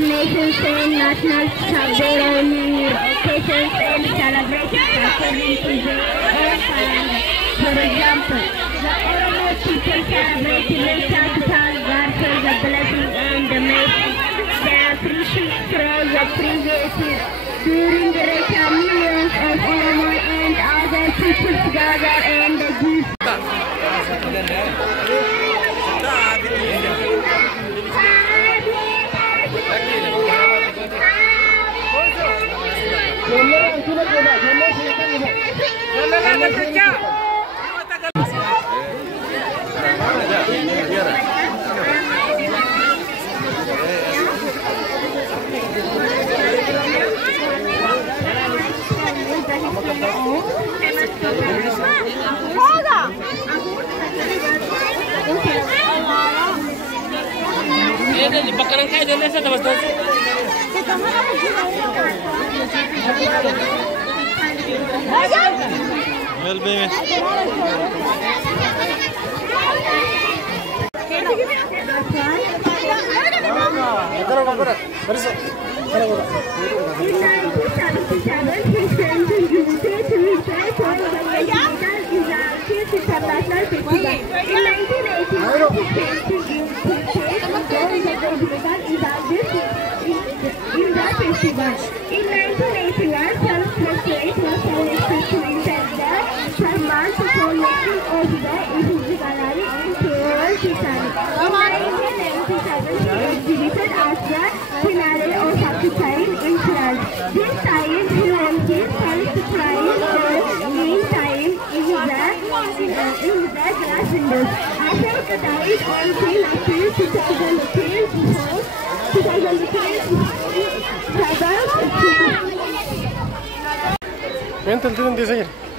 Nations and nationals have their own occasions and celebrations according to their own calendar. For example, the Oromoo people celebrate Naafyaad, God for the blessing and the mercy. They appreciate from the previous year. During the Rita, millions of Oromoo and other people gather and give. In 1981, Ciroo was elected to intended Almaaz for making of the Islamic and Ciroo Society. In 1997, he exhibited as the finale of Haawwataa in France. This time, he won his first prize in time in the glass windows. After died on April 2003. Vente, el tren de seguir.